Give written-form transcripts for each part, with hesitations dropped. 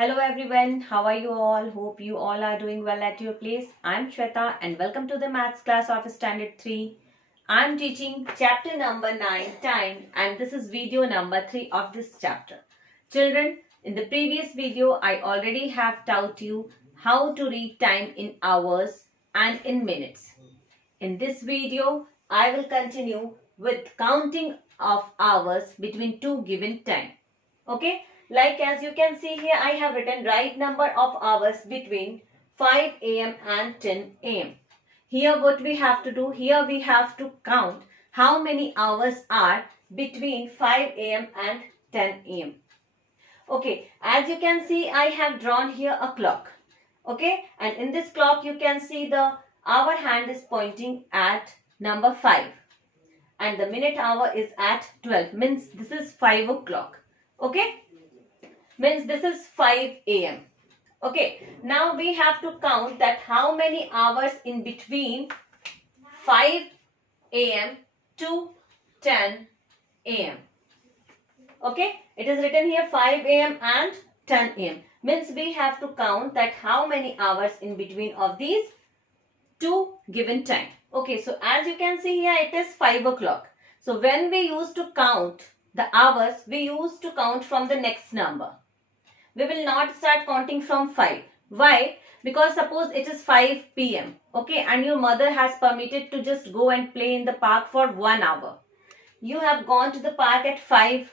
Hello everyone, how are you all? Hope you all are doing well at your place. I'm Shweta and welcome to the maths class of Standard 3. I'm teaching chapter number 9, time, and this is video number 3 of this chapter. Children, in the previous video, I already have taught you how to read time in hours and in minutes. In this video, I will continue with counting of hours between two given time. Okay, like as you can see here, I have written right number of hours between 5 a.m. and 10 a.m. Here what we have to do, here we have to count how many hours are between 5 a.m. and 10 a.m. Okay, as you can see, I have drawn here a clock. Okay, and in this clock you can see the hour hand is pointing at number 5 and the minute hour is at 12, means this is 5 o'clock. Okay, means this is 5 a.m. Okay, now we have to count that how many hours in between 5 a.m. to 10 a.m. Okay, it is written here 5 a.m. and 10 a.m. means we have to count that how many hours in between of these two given time. Okay, so as you can see here, it is 5 o'clock. So when we used to count the hours, we used to count from the next number. We will not start counting from 5. Why? Because suppose it is 5 p.m. Okay, and your mother has permitted to just go and play in the park for 1 hour. You have gone to the park at 5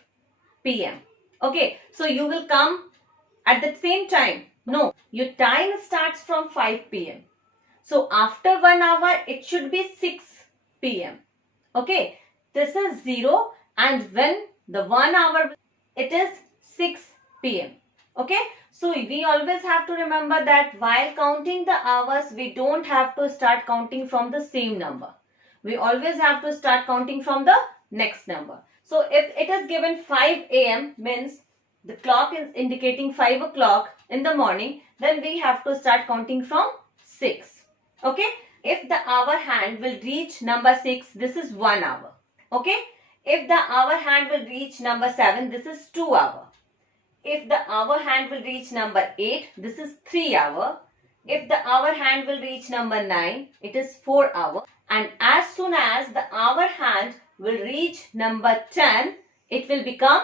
p.m. Okay, so you will come at the same time. No, your time starts from 5 p.m. So after 1 hour, it should be 6 p.m. Okay, this is 0, and when the 1 hour, it is 6 p.m. Okay, so we always have to remember that while counting the hours, we don't have to start counting from the same number. We always have to start counting from the next number. So if it is given 5 a.m. means the clock is indicating 5 o'clock in the morning, then we have to start counting from 6. Okay, if the hour hand will reach number 6, this is 1 hour. Okay, if the hour hand will reach number 7, this is 2 hour. If the hour hand will reach number 8, this is 3 hour. If the hour hand will reach number 9, it is 4 hour. And as soon as the hour hand will reach number 10, it will become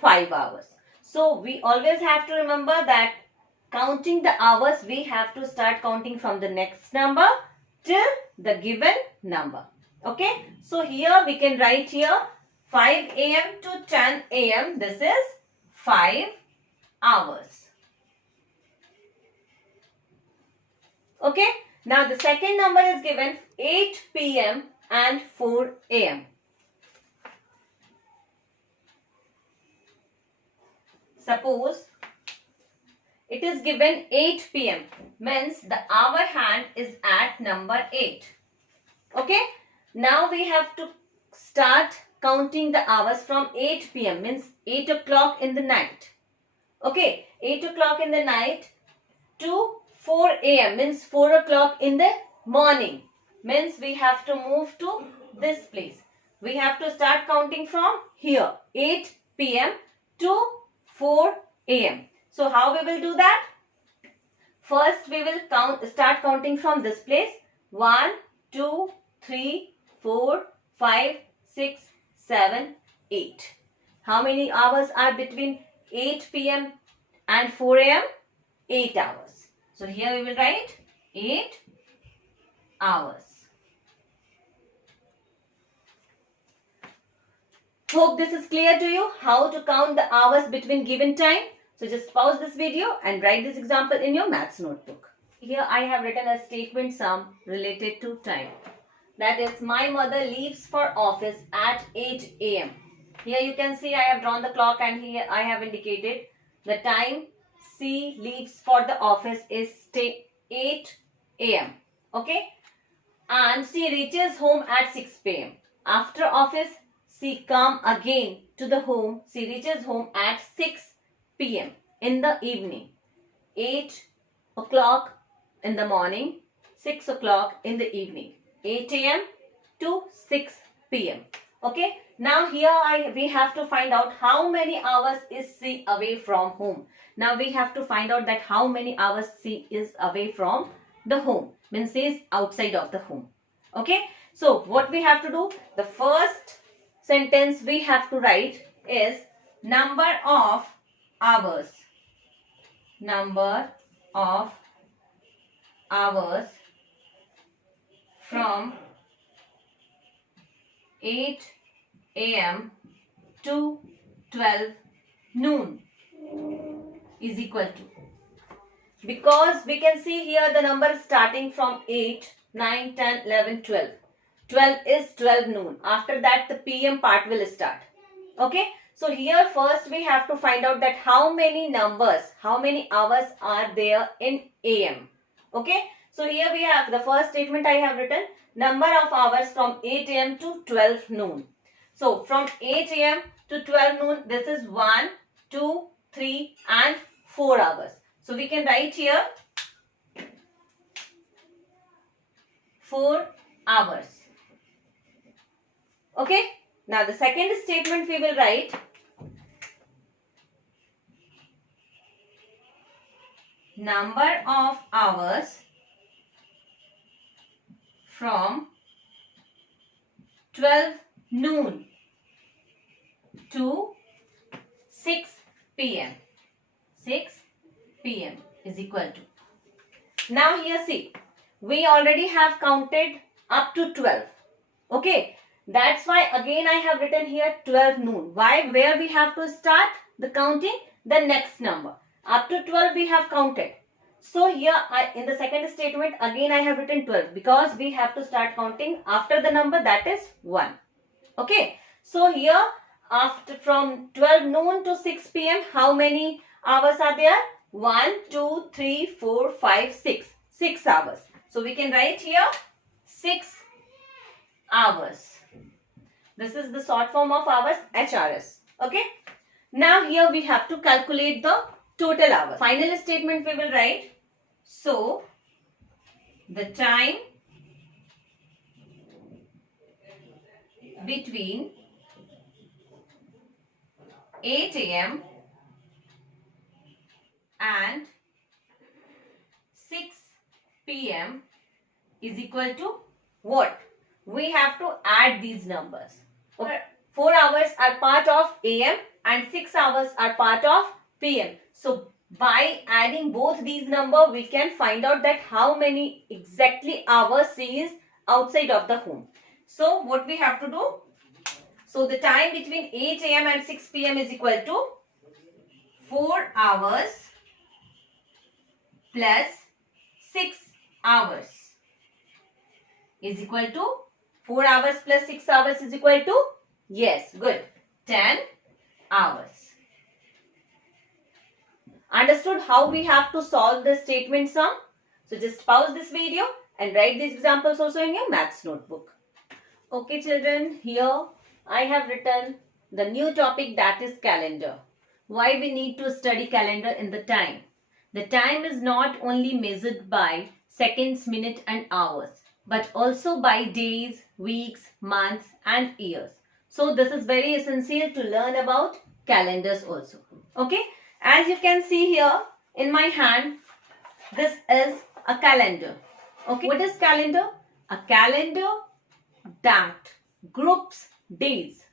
5 hours. So we always have to remember that counting the hours, we have to start counting from the next number till the given number. Okay, so here we can write here 5 a.m. to 10 a.m. This is 5 hours. Okay, now the second number is given 8 p.m. and 4 a.m. Suppose it is given 8 p.m. means the hour hand is at number 8. Okay, now we have to start counting the hours from 8 p.m. means 8 o'clock in the night. Okay, 8 o'clock in the night to 4 a.m. means 4 o'clock in the morning. Means we have to move to this place. We have to start counting from here, 8 p.m. to 4 a.m. So how we will do that? First we will start counting from this place. 1, 2, 3, 4, 5, 6, 7, 8. How many hours are between 8 p.m. and 4 a.m.? 8 hours. So here we will write 8 hours. Hope this is clear to you how to count the hours between given time. So just pause this video and write this example in your maths notebook. Here I have written a statement sum related to time. That is, my mother leaves for office at 8 a.m. Here you can see I have drawn the clock and here I have indicated the time she leaves for the office is 8 a.m. Okay, and she reaches home at 6 p.m. After office, she come again to the home. She reaches home at 6 p.m. in the evening. 8 o'clock in the morning, 6 o'clock in the evening. 8 a.m. to 6 p.m. Okay, Now here we have to find out how many hours is C away from home. Now we have to find out that how many hours C is away from the home. Means C is outside of the home. Okay. So what we have to do? The first sentence we have to write is number of hours. Number of hours from 8 a.m. to 12 noon is equal to, because we can see here the number starting from 8, 9, 10, 11, 12. 12 is 12 noon. After that the PM part will start. Okay. So here first we have to find out that how many numbers, how many hours are there in AM. Okay. So here we have the first statement I have written, number of hours from 8 a.m. to 12 noon. So from 8 a.m. to 12 noon, this is 1, 2, 3 and 4 hours. So we can write here 4 hours. Okay. Now the second statement we will write, number of hours from 12 noon to 6 p.m. 6 p.m. is equal to. Now here see, we already have counted up to 12. Okay. That's why again I have written here 12 noon. Why? Where we have to start the counting? The next number. Up to 12 we have counted. So here in the second statement again I have written 12 because we have to start counting after the number, that is 1. Okay. So here after from 12 noon to 6 p.m. how many hours are there? 1, 2, 3, 4, 5, 6. 6 hours. So we can write here 6 hours. This is the short form of hours, HRS. Okay. Now here we have to calculate the total hours. Final statement we will write. So the time between 8 a.m. and 6 p.m. is equal to what? We have to add these numbers. 4 hours are part of AM and 6 hours are part of PM. So by adding both these numbers, we can find out that how many exactly hours C is outside of the home. So what we have to do? So the time between 8 a.m. and 6 p.m. is equal to 4 hours plus 6 hours is equal to 4 hours plus 6 hours is equal to, yes, good, 10 hours. Understood how we have to solve the statement sum? So just pause this video and write these examples also in your maths notebook. Okay children, here I have written the new topic, that is calendar. Why we need to study calendar in the time? The time is not only measured by seconds, minutes and hours, but also by days, weeks, months and years. So this is very essential to learn about calendars also. Okay. As you can see here in my hand, this is a calendar. Okay. What is calendar? A calendar that groups days.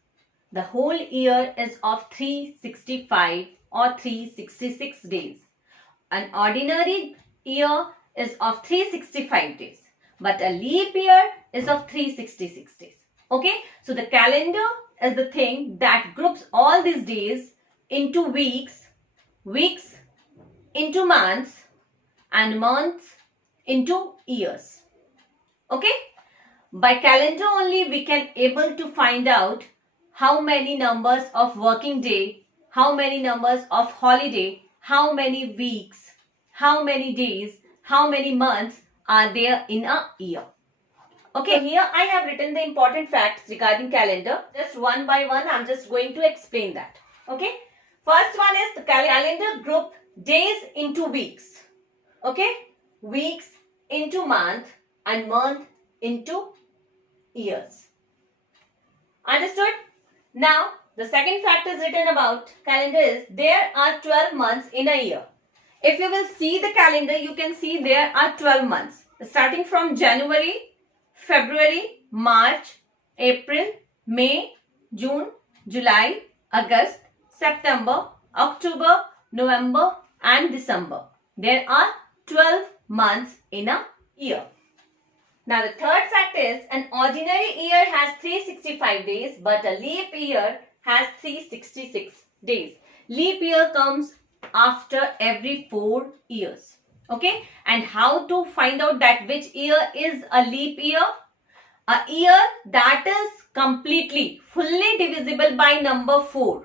The whole year is of 365 or 366 days. An ordinary year is of 365 days. But a leap year is of 366 days. Okay. So the calendar is the thing that groups all these days into weeks, weeks into months and months into years. Okay. By calendar only we can able to find out how many numbers of working day, how many numbers of holiday, how many weeks, how many days, how many months are there in a year. Okay, here I have written the important facts regarding calendar. Just one by one, I'm just going to explain that. Okay, first one is the calendar group days into weeks. Okay, weeks into month and month into years. Understood? Now, the second fact is written about calendar is there are 12 months in a year. If you will see the calendar, you can see there are 12 months. Starting from January, February, March, April, May, June, July, August, September, October, November and December. There are 12 months in a year. Now the third fact is an ordinary year has 365 days but a leap year has 366 days. Leap year comes after every 4 years. Okay, and how to find out that which year is a leap year? A year that is completely, fully divisible by number 4.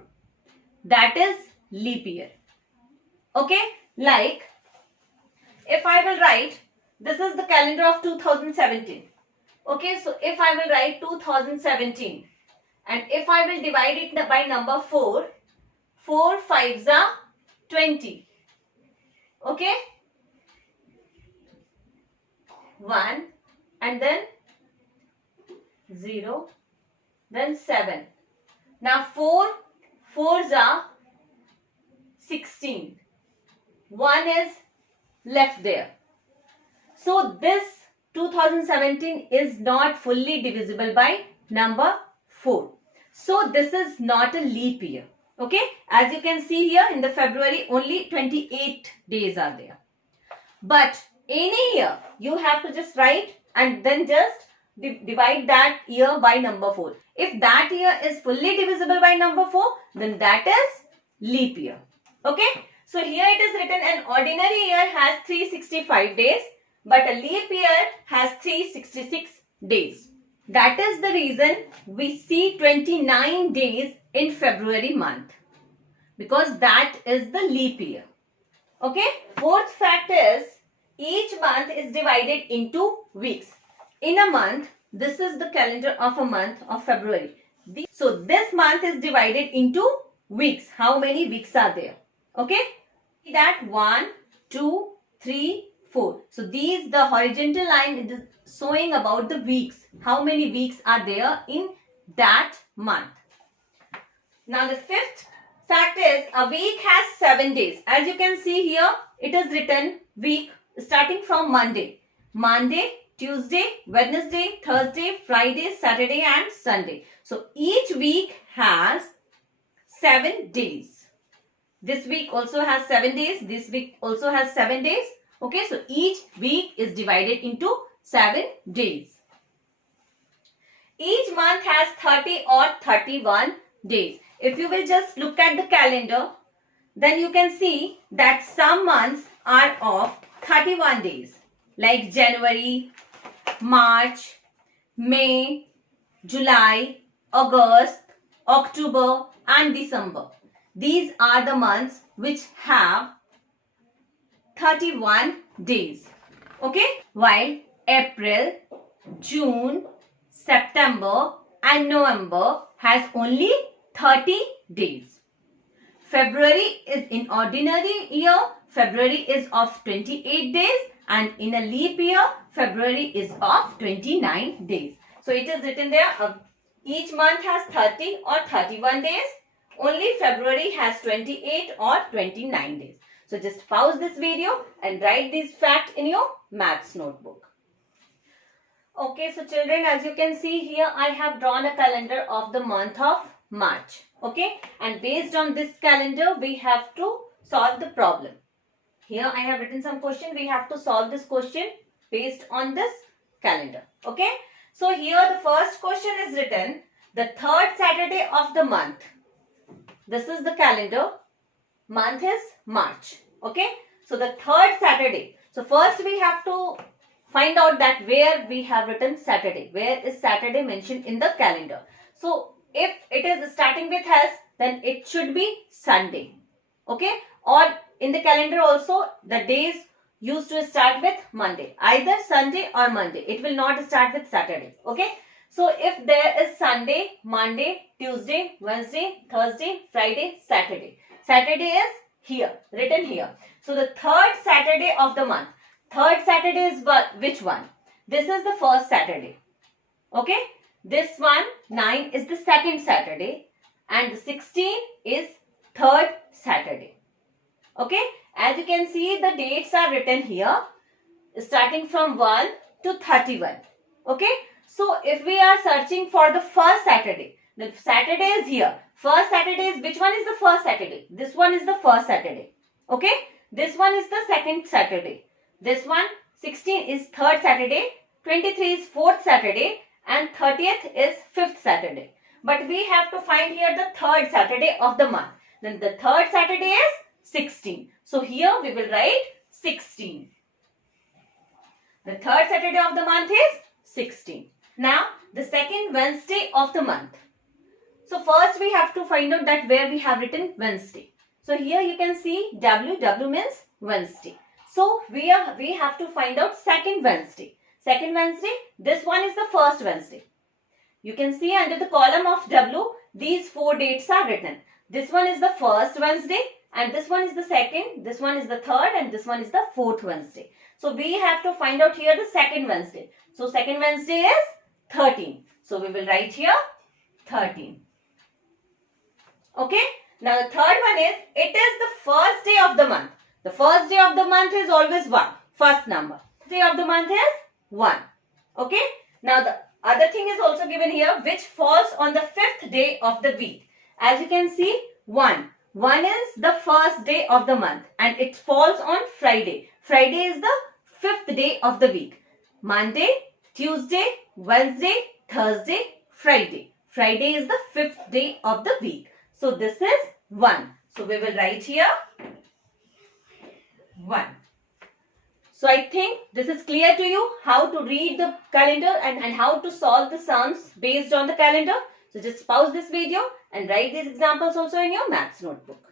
That is leap year. Okay, like if I will write, this is the calendar of 2017. Okay, so if I will write 2017 and if I will divide it by number 4, 4 5s are 20. Okay, 1 and then 0, then 7. Now 4 4s are 16. 1 is left there. So this 2017 is not fully divisible by number 4. So this is not a leap year. Okay, as you can see here in the February only 28 days are there. But any year you have to just write and then just divide that year by number 4. If that year is fully divisible by number 4, then that is leap year. Okay, so here it is written an ordinary year has 365 days but a leap year has 366 days. That is the reason we see 29 days in February month, because that is the leap year. Okay, fourth fact is each month is divided into weeks. In a month, this is the calendar of a month of February. So this month is divided into weeks. How many weeks are there? Okay, that 1, 2, 3, 4. So these, the horizontal line is showing about the weeks. How many weeks are there in that month? Now the fifth fact is a week has 7 days. As you can see here, it is written week starting from Monday. Monday, Tuesday, Wednesday, Thursday, Friday, Saturday and Sunday. So each week has 7 days. This week also has 7 days. This week also has 7 days. Okay, so each week is divided into 7 days. Each month has 30 or 31 days. If you will just look at the calendar, then you can see that some months are of 31 days, like January, March, May, July, August, October and December. These are the months which have 31 days. Okay, while April, June, September and November has only 30 days. February is in ordinary year, February is of 28 days and in a leap year, February is of 29 days. So it is written there, each month has 30 or 31 days. Only February has 28 or 29 days. So just pause this video and write this fact in your maths notebook. Okay, so children, as you can see here, I have drawn a calendar of the month of March. Okay, and based on this calendar, we have to solve the problem. Here I have written some question. We have to solve this question based on this calendar. Okay, so here the first question is written the third Saturday of the month. This is the calendar. Month is March. Okay, so the third Saturday. So first we have to find out that where we have written Saturday. Where is Saturday mentioned in the calendar? So if it is starting with S, then it should be Sunday. Okay, or in the calendar also the days used to start with Monday. Either Sunday or Monday. It will not start with Saturday. Okay, so if there is Sunday, Monday, Tuesday, Wednesday, Thursday, Friday, Saturday. Saturday is here, written here. So the third Saturday of the month. Third Saturday is which one? This is the first Saturday. Okay, this one 9 is the second Saturday and the 16 is third Saturday. Okay, as you can see, the dates are written here starting from 1 to 31. Okay, so if we are searching for the first Saturday, the Saturday is here. First Saturday is, which one is the first Saturday? This one is the first Saturday. Okay, this one is the second Saturday. This one 16 is third Saturday, 23 is fourth Saturday, and 30th is fifth Saturday. But we have to find here the third Saturday of the month. Then the third Saturday is 16. So here we will write 16. The third Saturday of the month is 16. Now the second Wednesday of the month. So first we have to find out that where we have written Wednesday. So here you can see W means Wednesday. So we have to find out second Wednesday. Second Wednesday, this one is the first Wednesday. You can see under the column of W, these 4 dates are written. This one is the first Wednesday, and this one is the second, this one is the third, and this one is the fourth Wednesday. So we have to find out here the second Wednesday. So second Wednesday is 13. So we will write here 13. Okay. Now the third one is, it is the first day of the month. The first day of the month is always 1. First number. Day of the month is 1. Okay. Now the other thing is also given here, which falls on the 5th day of the week. As you can see, 1. 1 is the first day of the month and it falls on Friday. Friday is the 5th day of the week. Monday, Tuesday, Wednesday, Thursday, Friday. Friday is the 5th day of the week. So this is 1. So we will write here 1. So I think this is clear to you how to read the calendar and how to solve the sums based on the calendar. So just pause this video and write these examples also in your maths notebook.